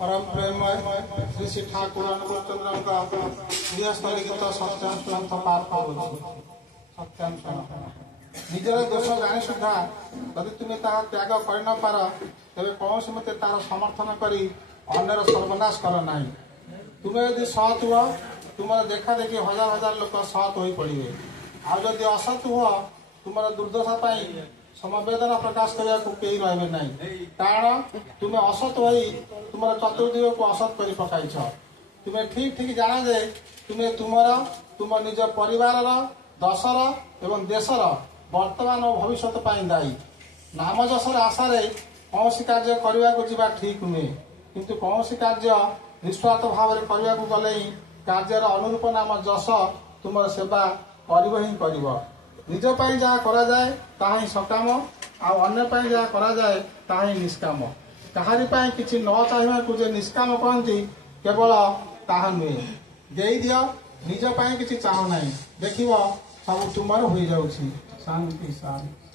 परम प्रेम श्री श्री ठाकुर अनुकूलचंद्र गृहस्थली गीत सत्यांश पार सत्यांश निजर दोष जाणी सुधा यदि तुम्हें त्याग कर न पार तेरे कौन मते तार समर्थन करी अन्यर सर्वनाश कर ना तुम्हें यदि सत हुआ तुम देखा देखी हजार हजार लोक सत हो पड़े आदि असत हुआ तुम दुर्दशा समवेदना प्रकाश करने को कई रहे ना कारण तुम्हें असत हो तुम चतुर्दिग को असत कर पकाइछ तुम्हें ठीक ठीक जाना जे तुम्हें तुम निज परिवार दशर एवं देशर वर्तमान और भविष्य दायी नाम जसर आशार कौन कार्य करने को जीवा ठीक नुहे किंतु कौन कार्य निस्वार्थ भाव में करने को गले ही कार्यर अनुरूप नाम जस तुम सेवा कर निज जहाँ करा जाए ताहा ही सकाम आन्य जहाँ करा जाए ताहा ही निष्काम कहारी किसी न चाहिए को जे निष्काम कहती केवल ताहा नुहे दे दियो निज किसी चाह ना देख सब तुमर हो जाऊँगी शांति शांति।